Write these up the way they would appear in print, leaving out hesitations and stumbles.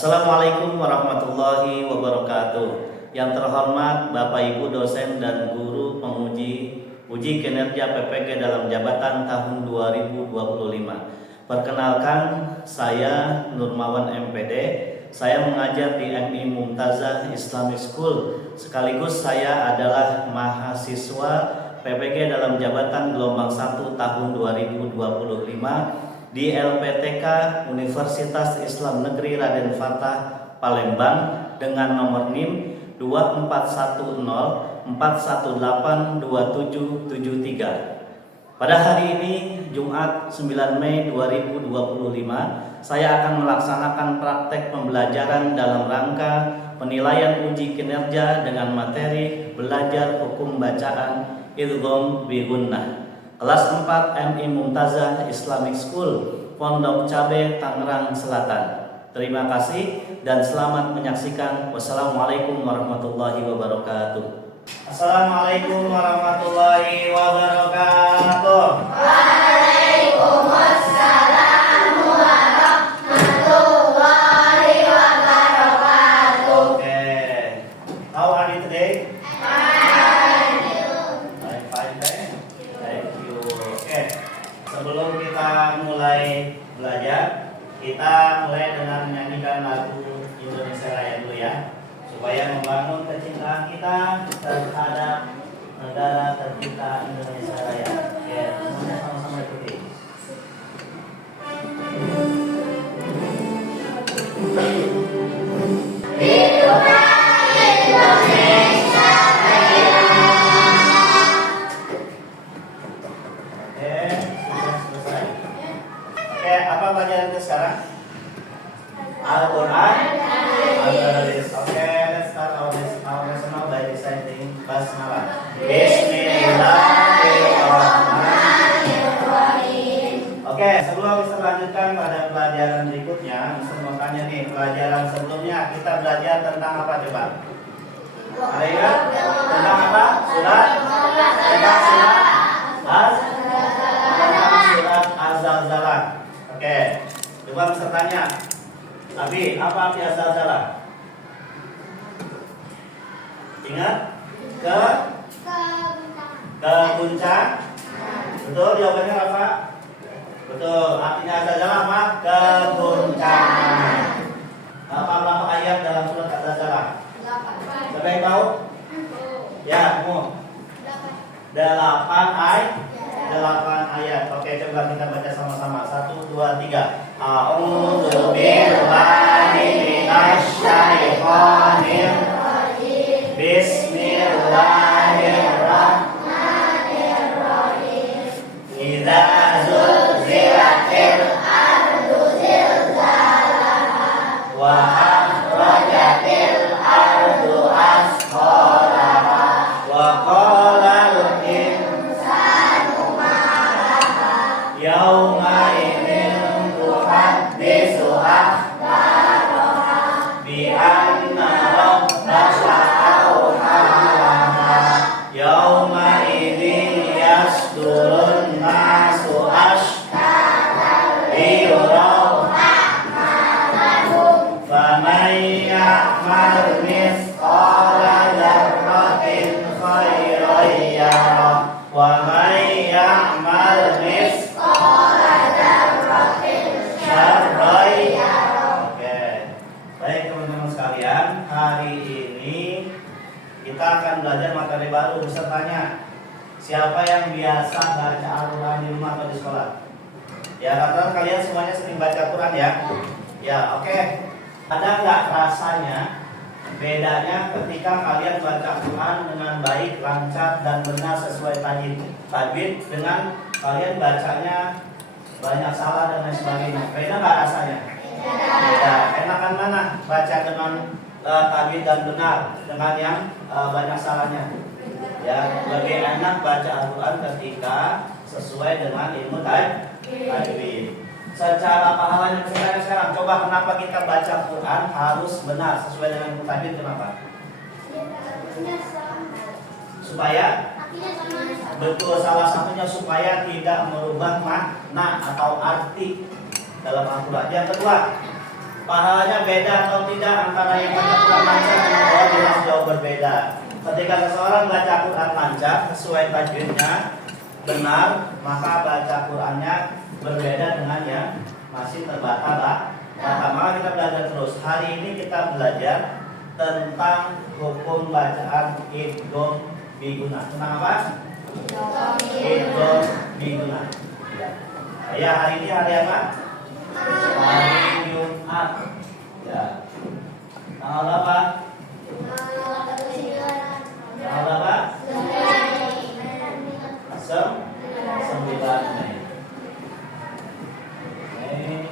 Assalamualaikum warahmatullahi wabarakatuh. Yang terhormat Bapak Ibu dosen dan guru penguji uji kinerja PPG dalam jabatan tahun 2025. Perkenalkan, saya Nurmawan MPD. Saya mengajar di MI Mumtazah Islamic School. Sekaligus saya adalah mahasiswa PPG dalam jabatan gelombang 1 tahun 2025 di LPTK Universitas Islam Negeri Raden Fatah Palembang dengan nomor NIM 241041182773. Pada hari ini Jumat 9 Mei 2025 saya akan melaksanakan praktek pembelajaran dalam rangka penilaian uji kinerja dengan materi belajar hukum bacaan idgham bi gunnah. Kelas 4 MI Mumtazah Islamic School, Pondok Cabe, Tangerang Selatan. Terima kasih dan selamat menyaksikan. Wassalamualaikum warahmatullahi wabarakatuh. Assalamualaikum warahmatullahi wabarakatuh. Waalaikumsalam warahmatullahi wabarakatuh. Okay. How are you today? Sebelum kita mulai belajar, kita mulai dengan menyanyikan lagu Indonesia Raya dulu ya, supaya membangun kecintaan kita terhadap negara tercinta Indonesia Raya. Oke, semuanya sama-sama ikuti. Apa pelajaran kita sekarang? Al-Quran. Oke, let's start our lesson now by reciting Basmalah. Bismillahirrahmanirrahim. Oke, sebelum kita lanjutkan pada pelajaran berikutnya, saya mau tanya nih, pelajaran sebelumnya kita belajar tentang apa coba? Ada ingat? Tentang apa? Surat? Tentang surat Az-Zalzalah. Oke, coba pesertanya. Abi, apa arti Az-Zalzalah? Ingat? Keguncang. Betul, jawabannya apa? Betul, artinya Az-Zalzalah apa? Keguncangan. Berapa ayat dalam surat Az-Zalzalah? Siapa yang tahu? Ya, kamu. 8 ayat. Oke, coba kita baca sama-sama. 1, 2, 3. A'udzu billahi minasy syaithanir rajim. Bismillahirrahmanirrahim. Idza zulzilatil ardu zilzalaha wa akhrajatil ardu asqalaha wa qala yauma idin tuhaddisu akhbaraha bi anna rabbaka awhalaha yauma idin yasdurun nasu ashkatan liyuraw a'malahum faman ya'mal mithqala dzarratin khairan yarah wa man ya'mal Oke, baik teman-teman sekalian, hari ini kita akan belajar materi baru pesertanya. Siapa yang biasa baca Al-Quran di rumah atau di sekolah? Ya, rata-rata kalian semuanya sering baca Quran ya? Ya, oke. Ada nggak rasanya bedanya ketika kalian baca Quran dengan baik, lancar, dan benar sesuai tajwid dengan kalian bacanya banyak salah dan lain sebagainya? Beda nggak rasanya? Beda. Enakan mana? Baca dengan tajwid dan benar dengan yang banyak salahnya? Ya, lebih enak baca Al-Quran ketika sesuai dengan ilmu tajwid. Secara pahalanya sekarang, coba kenapa kita baca Quran harus benar sesuai dengan ilmu tajwid? Kenapa? Supaya betul, salah satunya supaya tidak merubah makna atau arti dalam Al-Quran. Yang kedua, pahalanya beda atau tidak antara yang baca Quran lancar dan yang bawah jelas jauh berbeda. Ketika seseorang baca Quran lancar sesuai tajwidnya benar, maka baca Qurannya berbeda dengan yang masih terbata-bata. Maka kita belajar terus. Hari ini kita belajar tentang hukum bacaan idgham biguna. Tentang apa? Idgham biguna. Ya, hari ini hari apa? Hari Jumat. Ya. Tanggal apa? Tanggal apa? 9 Mei. Mei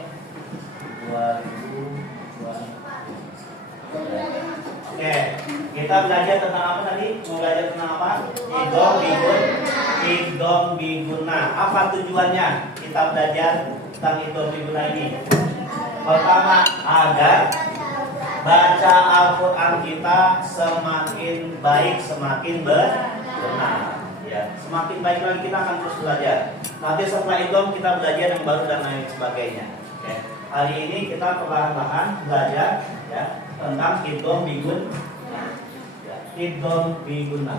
2020. Oke, kita belajar tentang apa tadi? Mau belajar tentang apa? Idgham biguna. Apa tujuannya kita belajar tentang idgham biguna ini? Pertama, agar baca Al-Quran kita semakin baik, semakin benar. Ya, semakin baik lagi kita akan terus belajar. Nanti setelah idgham kita belajar yang baru dan lain sebagainya. Oke. Hari ini kita perlahan-lahan belajar ya tentang idgham biguna. Ya, idgham biguna.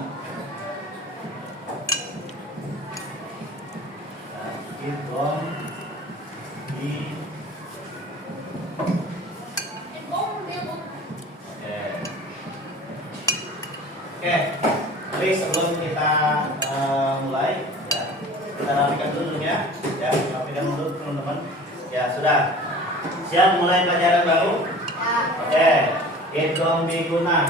Ya, idgham biguna. Oke, jadi sebelum kita mulai, ya, kita rapikan dulu ya, rapikan dulu teman-teman. Ya sudah, siap mulai pelajaran baru? Oke, idgham biguna.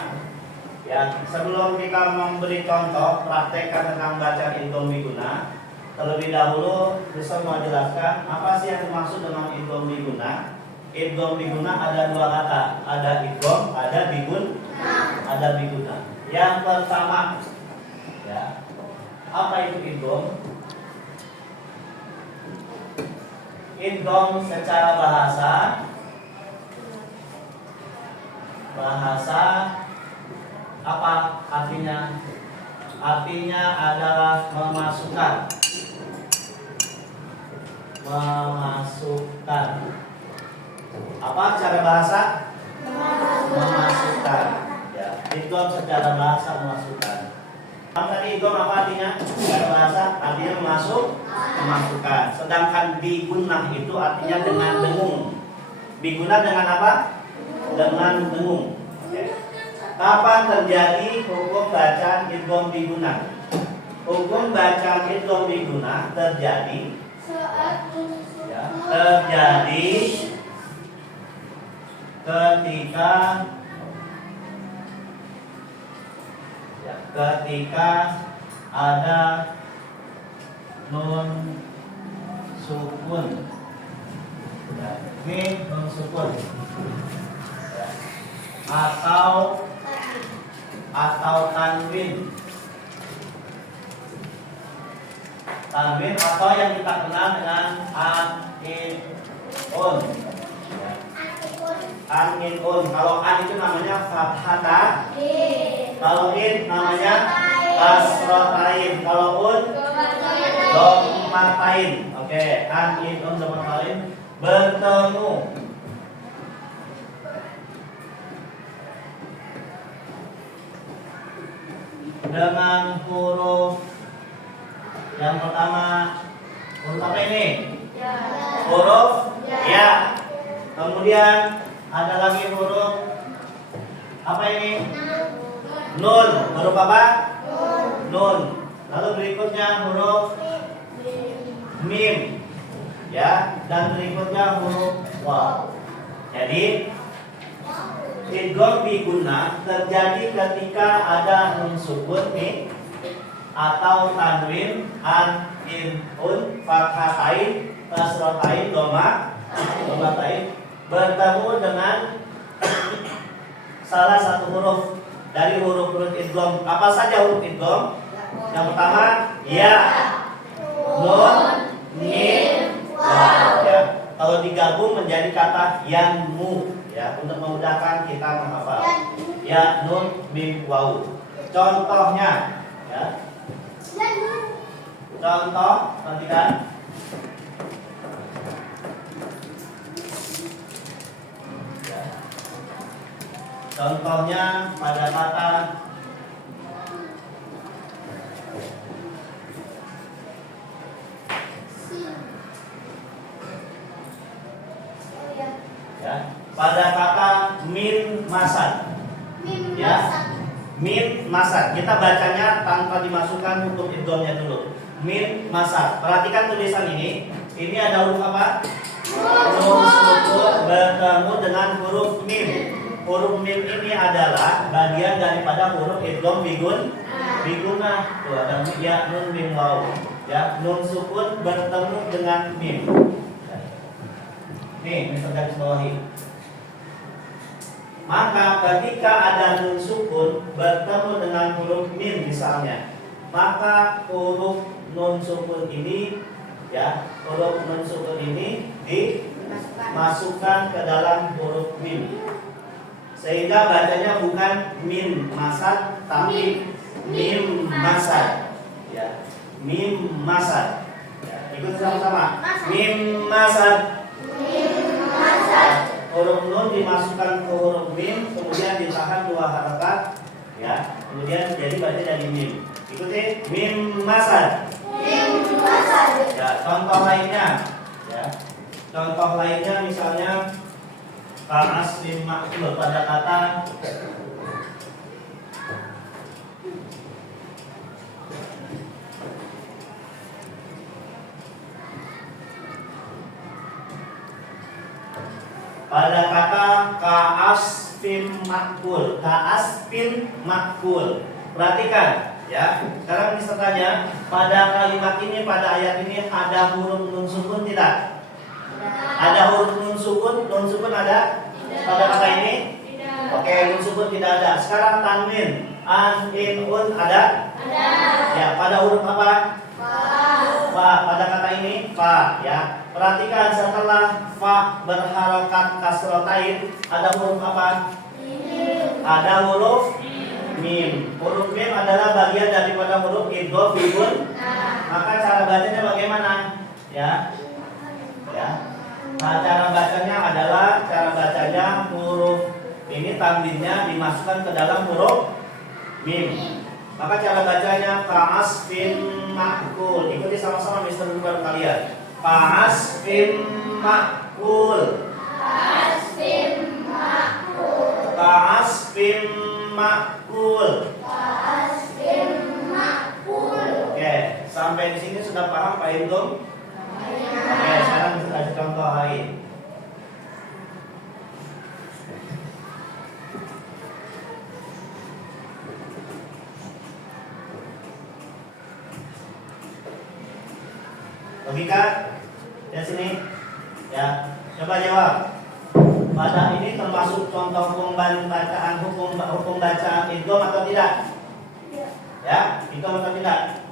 Ya, sebelum kita memberi contoh praktekkan tentang bacaan idgham biguna, terlebih dahulu Ustaz mau jelaskan apa sih yang dimaksud dengan idgham biguna. Idgham biguna ada dua kata, ada idgham, ada biguna. Yang pertama, ya, apa itu idgham? Idgham secara bahasa apa artinya? Artinya adalah memasukkan. Apa cara bahasa? Memasukkan. Idgham secara bahasa memasukkan. Tadi idgham apa artinya? Secara bahasa artinya memasukkan. Sedangkan biguna itu artinya dengan dengung. Biguna dengan apa? Dengan dengung. Oke. Kapan terjadi hukum bacaan idgham biguna? Hukum bacaan idgham biguna terjadi ketika ada nun sukun. Ya, ini nun sukun. Ya. Atau tanwin. Tanwin atau yang kita kenal dengan an-in-un. Ya. An-in-un. Kalau an itu namanya fathah. Kalau in namanya kasrotain. Kalau un dhammatain. Oke, an in un dhammatain bertemu dengan huruf yang pertama. Huruf apa ini? Ya. Huruf ya. Kemudian ada lagi huruf apa ini? Nun. Huruf apa? Nun. Lalu berikutnya huruf mim. Ya, dan berikutnya huruf waw. Jadi idgham biguna terjadi ketika ada nun sukun nih atau tanwin, an, in, un, fathatain, kasrotain, dhammatain bertemu dengan salah satu huruf dari huruf-huruf idgham. Apa saja huruf idgham? Yang pertama ya, nun, mim, waw. Ya. Kalau digabung menjadi kata yanmu, ya, untuk memudahkan kita menghafal. Ya, nun, mim, waw. Contohnya, ya. Contoh, perhatikan. Contohnya pada kata ya, pada kata min masad. Ya. Min masad. Kita bacanya tanpa dimasukkan huruf idghamnya dulu. Min masad. Perhatikan tulisan ini. Ini ada huruf apa? Nun sukun bertemu dengan huruf mim. Huruf mim ini adalah bagian daripada huruf idgham biguna. Tuh ada ya nun mim waw. Ya, nun sukun bertemu dengan mim. Nih, misal garis bawahi. Maka ketika ada nun sukun bertemu dengan huruf mim misalnya, maka huruf nun sukun ini ya, huruf nun sukun ini dimasukkan ke dalam huruf mim. Sehingga bacanya bukan min masad tapi mim masad. Ya, mim masad. Ya, ikut sama-sama. Mim masad. Huruf nun dimasukkan ke huruf mim, kemudian ditahan 2 harakat, ya, kemudian jadi baca dari mim. Ikuti mim masad. Ya, contoh lainnya, ya, contoh lainnya misalnya ka'aslim ma'qul pada kata ka'asfin makbul. Ka'asfin makbul. Perhatikan ya. Sekarang misalnya pada kalimat ini, pada ayat ini ada huruf nun sukun tidak? Ada huruf nun sukun? Nun sukun ada? Pada kata ini? Oke, nun sukun tidak ada. Sekarang tanwin. An, in, un ada? Ya, pada huruf apa? Fa. Pada kata ini fa ya. Perhatikan setelah fa berharokat kasrotain ada huruf apa? Ada huruf mim. Huruf mim adalah bagian daripada huruf idgham biguna. Maka cara bacanya bagaimana? Ya. Ya. Nah, cara bacanya adalah huruf ini tanwinnya dimasukkan ke dalam huruf mim. Maka cara bacanya ka'asfin ma'qul. Ikuti sama-sama Mister Ruben kalian. Ka'asfin ma'qul. Ka'asfin ma'qul. Ka'asfin ma'qul. Ka'asfin ma'qul. Oke, sampai di sini sudah paham Pak Indom? Oke, sekarang kita kasih contoh lain. Logika di sini ya, coba jawab. Pada ini termasuk contoh hukum bacaan idgham atau tidak? Ya, idgham atau tidak?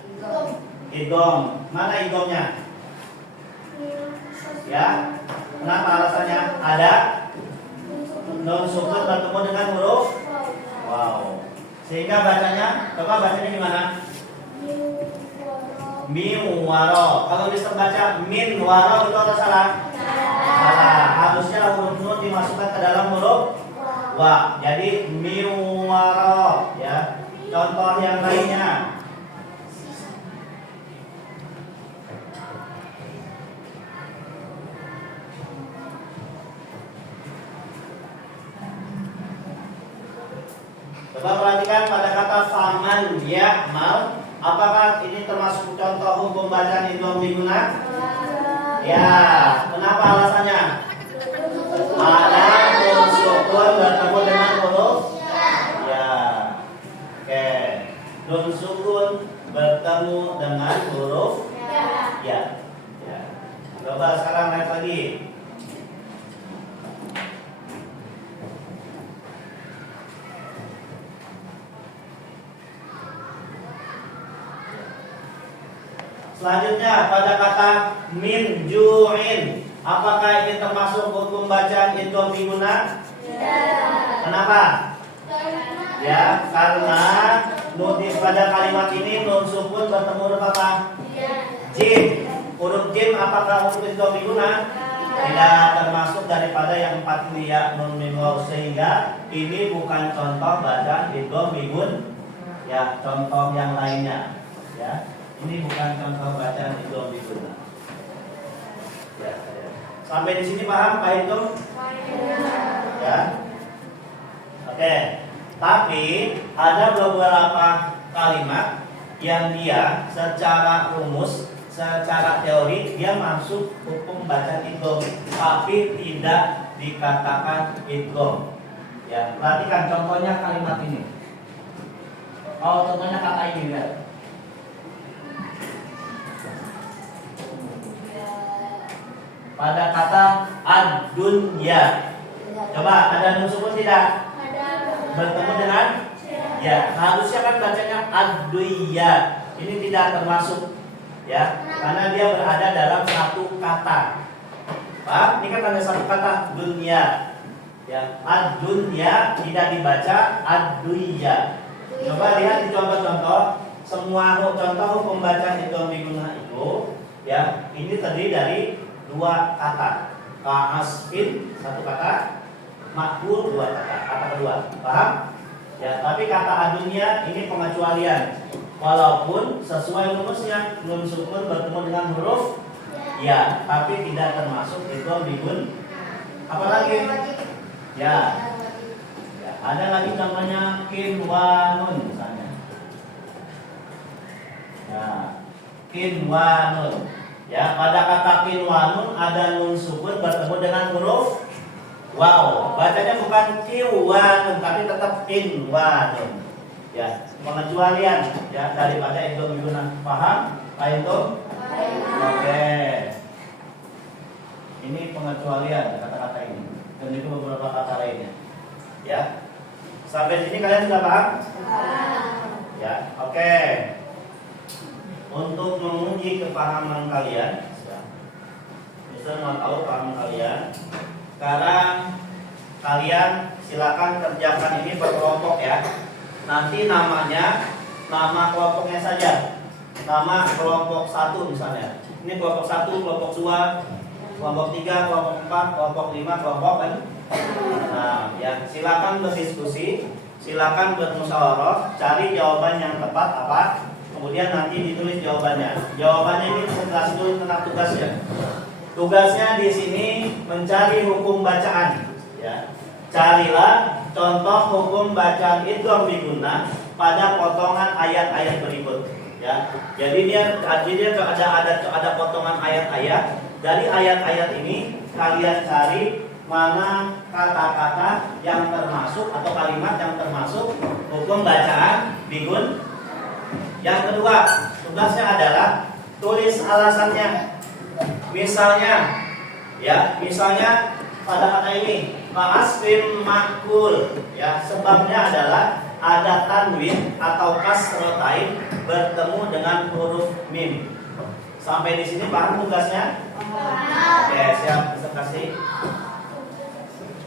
Idgham. Mana idghamnya? Ya. Kenapa alasannya? Ada nun sukun bertemu dengan huruf wow. Sehingga bacanya, coba bacanya gimana? Min waro. Kalau bisa baca min waro betul atau salah? Salah. Harusnya huruf nun dimasukkan ke dalam huruf wa. Jadi min waro ya. Contoh yang lainnya. Coba perhatikan pada kata faman ya'mal. Apakah ini termasuk contoh hukum bacaan idgham biguna? Ya, kenapa alasannya? Ada nun sukun bertemu dengan huruf ya. Oke, nun sukun bertemu dengan huruf ya. Ya. Coba sekarang lihat lagi. Selanjutnya pada kata min ju'in. Apakah ini termasuk hukum bacaan idgham biguna? Kenapa? Ya, karena nun pada kalimat ini nun sukun bertemu huruf apa? Jim. Huruf jim apakah huruf idgham biguna? Tidak termasuk daripada yang 4 ya nun mim waw, sehingga ini bukan contoh bacaan idgham bigun. Ya, contoh yang lainnya. Ya, ini bukan contoh bacaan idgham bigun. Ya, ya. Sampai di sini paham Pak Hidung? Ya. Oke. Tapi ada beberapa kalimat yang dia secara rumus, secara teori dia masuk hukum bacaan idgham, tapi tidak dikatakan idgham. Ya, perhatikan contohnya kalimat ini. Oh, contohnya kata ini ya. Pada kata ad-dunya. Coba ada nun sukun tidak? Bertemu dengan ya, harusnya kan bacanya ad-dunya. Ini tidak termasuk ya, karena dia berada dalam satu kata. Pak, ini kan ada satu kata dunya. Ya, ad-dunya tidak dibaca ad-dunya. Coba lihat di contoh-contoh, semua contoh hukum bacaan idgham bigunah itu ya, ini terdiri dari dua kata. Ka'asfin satu kata, makbul dua kata. Kata kedua, paham? Ya, tapi kata adunya ini pengecualian. Walaupun sesuai rumusnya nun sukun bertemu dengan huruf ya, tapi tidak termasuk idgham bigun. Apalagi? Ya. Ada lagi namanya kinwanun misalnya. Ya, kinwanun. Ya, pada kata kinwanun ada nun sukun bertemu dengan huruf waw. Bacanya bukan kiwanun tapi tetap kinwanun. Ya, pengecualian ya daripada idgham bigunah. Paham? Pak itu? Oke. Ini pengecualian kata-kata ini. Dan itu beberapa kata lainnya. Ya. Sampai sini kalian sudah paham? Ya, oke. Untuk menguji kepahaman kalian, bisa mau tahu paham kalian. Sekarang kalian silakan kerjakan ini berkelompok ya. Nanti namanya, nama kelompoknya saja. Nama kelompok 1 misalnya. Ini kelompok 1, kelompok 2, kelompok 3, kelompok 4, kelompok 5, kelompok kan? Nah, ya silakan berdiskusi, silakan bermusyawarah, cari jawaban yang tepat apa, kemudian nanti ditulis jawabannya. Jawabannya ini presentasi dulu tentang tugasnya. Tugasnya di sini mencari hukum bacaan. Ya, carilah contoh hukum bacaan idgham bigunah pada potongan ayat-ayat berikut. Ya, jadi dia ada potongan ayat-ayat. Dari ayat-ayat ini kalian cari mana kata-kata yang termasuk atau kalimat yang termasuk hukum bacaan bigun. Yang kedua, tugasnya adalah tulis alasannya. Misalnya pada kata ini ma'asfim makul, ya sebabnya adalah ada tanwin atau kasrotain bertemu dengan huruf mim. Sampai di sini paham tugasnya? Oke, siap, bisa kasih.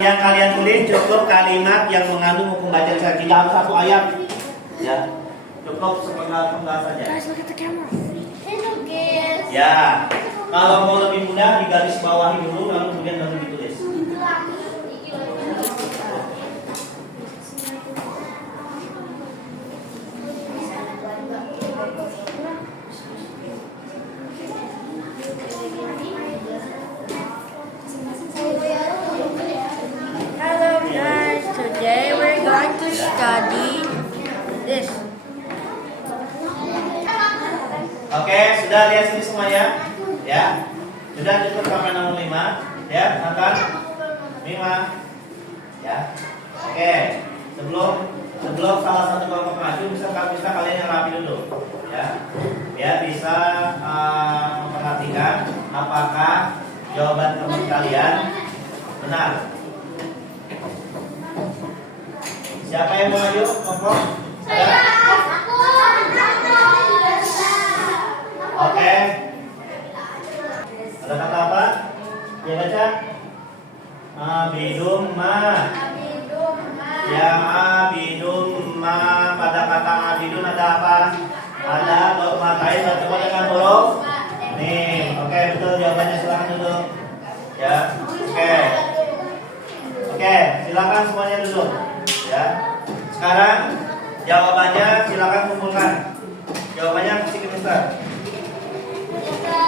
Yang kalian tulis cukup kalimat yang mengandung hukum bacaan saya, tidak harus satu ayat. Ya, cukup sepenggal-penggal saja. Ya, kalau mau lebih mudah digaris bawahi dulu, lalu kemudian baru ditulis. Hello guys, today we're going to study this. Oke, sudah lihat sini semuanya? Ya. Sudah cukup sampai nomor 5, ya, angkat 5. Ya. Oke. Sebelum salah satu kelompok maju bisa kalian yang rapi dulu, ya. Ya, bisa memperhatikan apakah jawaban teman kalian benar. Siapa yang mau maju? Kelompok? Ada? Oke. Ada kata apa? Ya baca. Abidum ma. Ya abidum ma. Pada kata abidun ada apa? Ada bermatain bertemu dengan huruf mim. Oke, betul jawabannya, silakan duduk. Ya. Oke, silakan semuanya duduk. Ya. Sekarang jawabannya silakan kumpulkan. Jawabannya kasih ke Mister.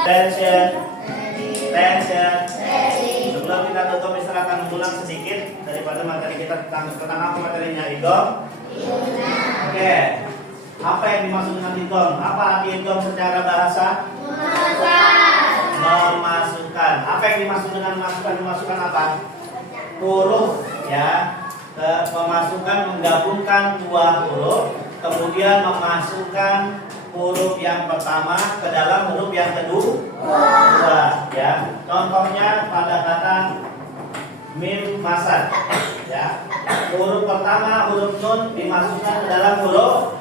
Attention. Attention. Sebelum kita tutup, Mister akan mengulang sedikit daripada materi kita tentang apa materinya idgham. Oke. Apa yang dimaksud dengan idgham? Apa arti idgham secara bahasa? Memasukkan. Apa yang dimaksud dengan memasukkan? Memasukkan apa? Huruf, ya. Memasukkan, menggabungkan dua huruf, kemudian memasukkan huruf yang pertama ke dalam huruf yang kedua, ya. Contohnya pada kata mim masad, ya. Huruf pertama huruf nun dimasukkan ke dalam huruf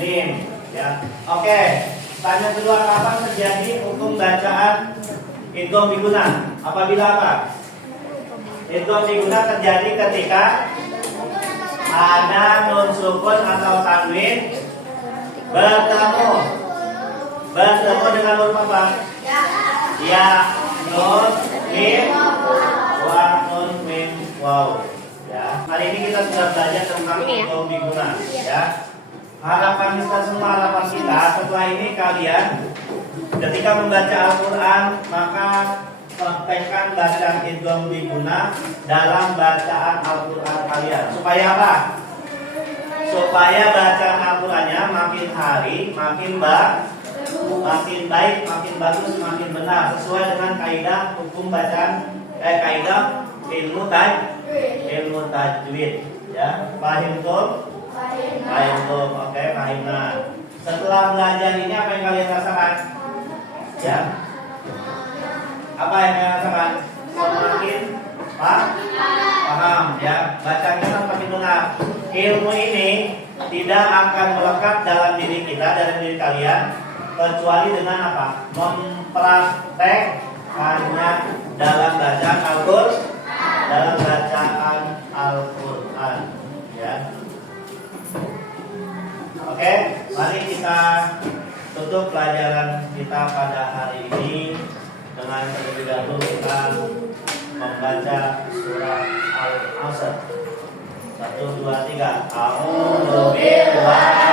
mim, ya. Oke. Tanya kedua, kapan terjadi hukum bacaan idgham biguna? Apabila apa? Idgham biguna terjadi ketika ada nun sukun atau tanwin bertemu dengan huruf apa? Ya, nun, mim, wa, nun, mim, waw. Ya. Hari ini kita sudah belajar tentang idgham biguna, ya. Harapan kita semua, harapan kita setelah ini kalian ketika membaca Al-Quran maka praktekkan bacaan idgham biguna dalam bacaan Al-Quran kalian. Supaya apa? Supaya bacaan Al-Qurannya makin hari makin baik, makin bagus, makin benar sesuai dengan kaidah hukum bacaan, kaidah ilmu tajwid. Ya, paham tuh? Paham tuh, oke, paham. Nah, setelah belajar ini apa yang kalian rasakan? Ya. Apa yang kalian rasakan? Semakin paham, ya. Bacanya kan makin benar. Ilmu ini tidak akan melekat dalam diri kita, dalam diri kalian, kecuali dengan apa? Mempraktekkannya dalam bacaan Al-Quran, ya. Oke, mari kita tutup pelajaran kita pada hari ini dengan terlebih dahulu kita membaca surah Al-Asr. 1, 2, 3. A'udzu billahi